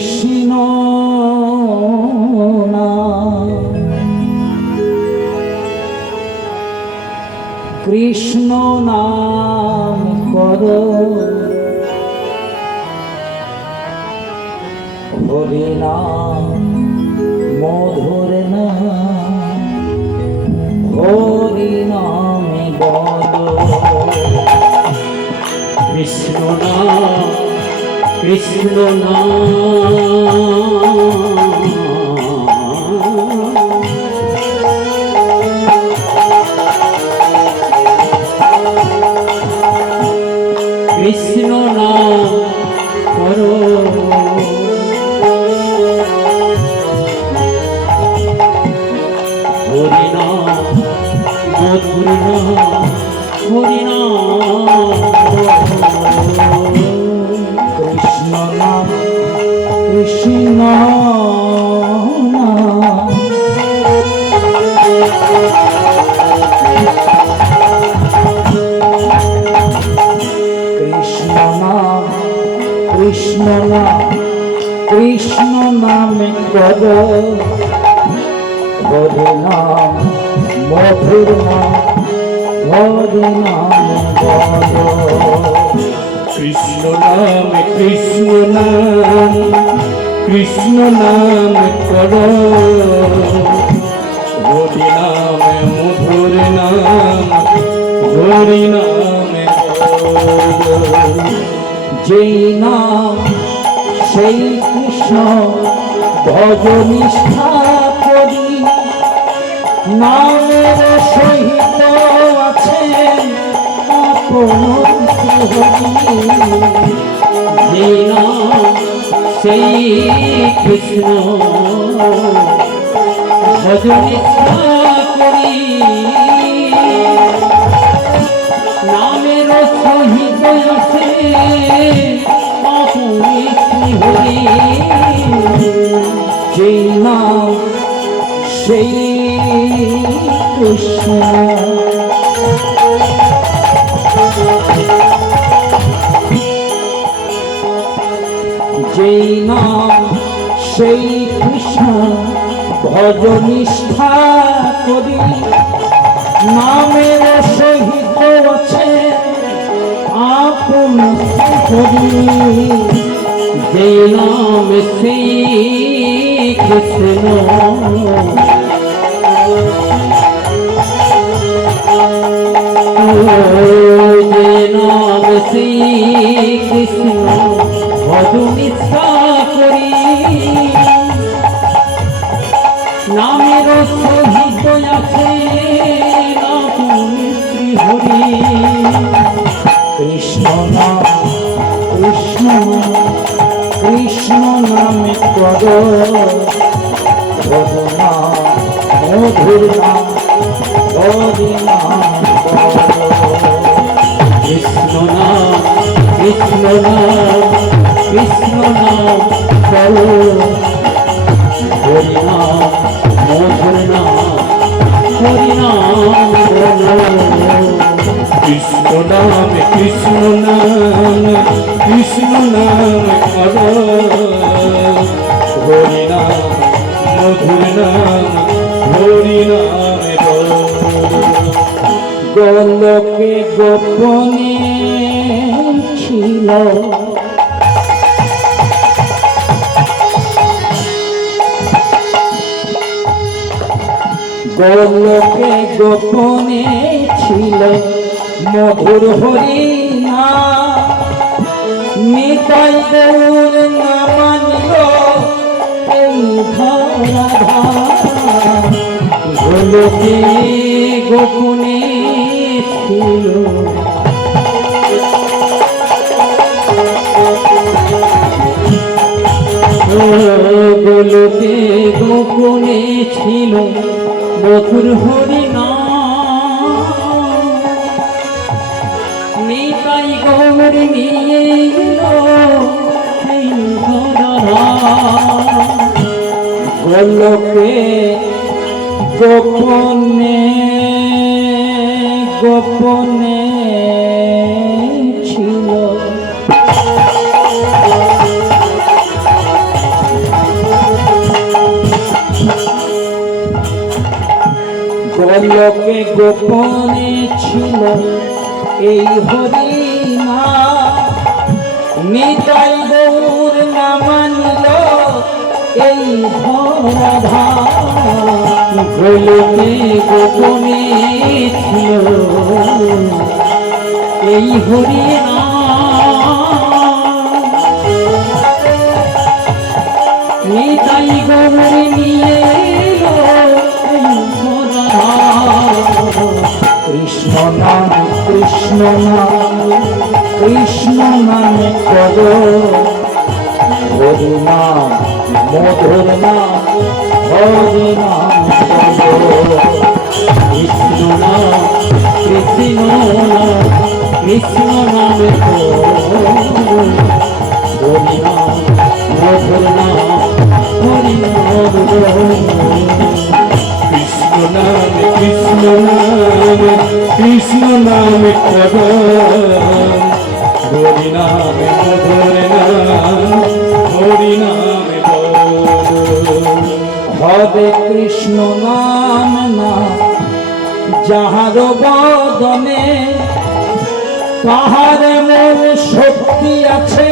কৃষ্ণ কৃষ্ণ নাম কর। হরি নাম মধুর নাম হরি নামে বল। কৃষ্ণ নাম কৃষ্ণ কৃষ্ণ নাম করো। হরি মধুর নাম। নাম কৃষ্ণ নাম কৃষ্ণ নামে কর হরি নাম মধুর নাম হরি নাম কৃষ্ণ নাম কৃষ্ণ নাম কৃষ্ণ নাম কর হরি নাম মধুর নাম হরি নাম যেই নাম সেই কৃষ্ণ ভজ নিষ্ঠা করি। নামের সহিত আছেন সেই কৃষ্ণ ভজনিষ্ঠা করি। সেই কৃষ্ণ ভজ নিষ্ঠা করি। নামের সহিত আছে আপন করি। যে নাম সেই কৃষ্ণ যে নাম শ্রী কৃষ্ণ ভজনিষ্ঠা নামের সহিত আছে হরি। কৃষ্ণ নাম, কৃষ্ণ কৃষ্ণ নামে কর। ভজ নাম মধুর নাম হরি নাম কৃষ্ণ নাম কৃষ্ণ নাম কৃষ্ণ নাম বলো হরি নাম কৃষ্ণ নাম কৃষ্ণ নাম করো হরি নাম, মধুর নাম, হরি নাম গোলকে গোপনে ছিল। গোলকে গোপনে ছিল। মধুর হরি না নিতাই গৌর না মানিল গোলকে গোপনে ছিল। গোলকে গোপনে ছিল মধুর হরি নিতাই গোলকে গোপনে গোপনে ছিল। গোলকে গোপনে ছিল এই হরি নিতাই গৌর না মানিল, এই গোলকে এই হরিণা নিতাই গৌরী নিয়ে। কৃষ্ণ নাম কৃষ্ণ নাম কৃষ্ণ নামে কর হরি নাম মধুর নাম হরি নাম কৃষ্ণ নাম কৃষ্ণ নাম কৃষ্ণ নাম হরি নাম মধুর নাম হরি নাম কৃষ্ণ নাম কৃষ্ণ নাম কৃষ্ণ নাম কদম হরি নাম মধুর কৃষ্ণ মন শক্তি আছে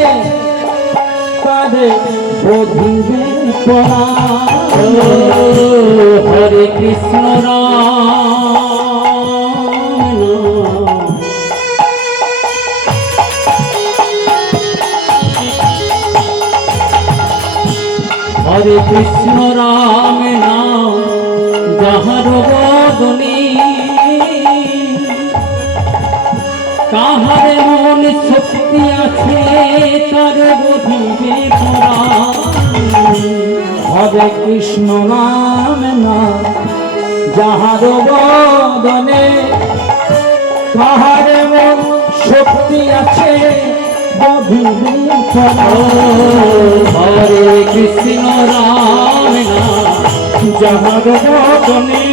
হরে কৃষ্ণ রাম হরে কৃষ্ণ রাম নাম, যাহার বদনে কাহার মন শক্তি আছে, তার বধিবে। হরে কৃষ্ণ রাম নাম, যাহার বদনে কাহার মন শক্তি আছে হরে কৃষ্ণ রাম যাহার বদনে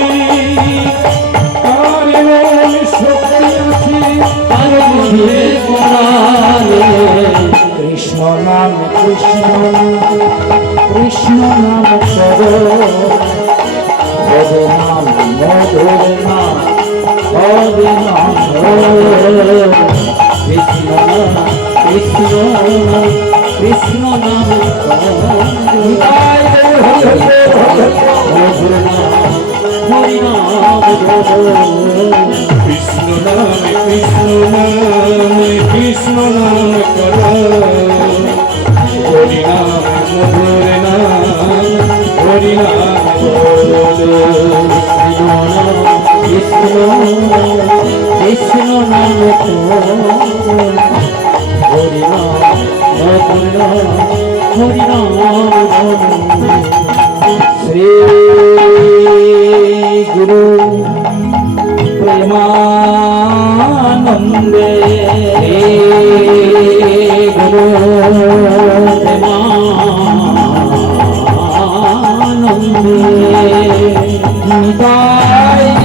নিতাই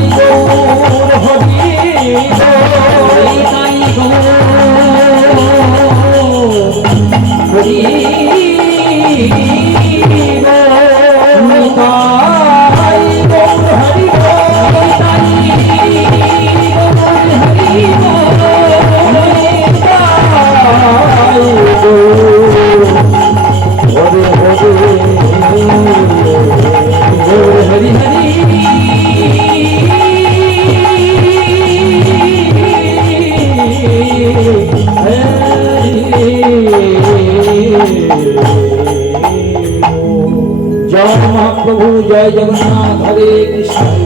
महाप्रभु जय जगन्नाथ हरे कृष्ण।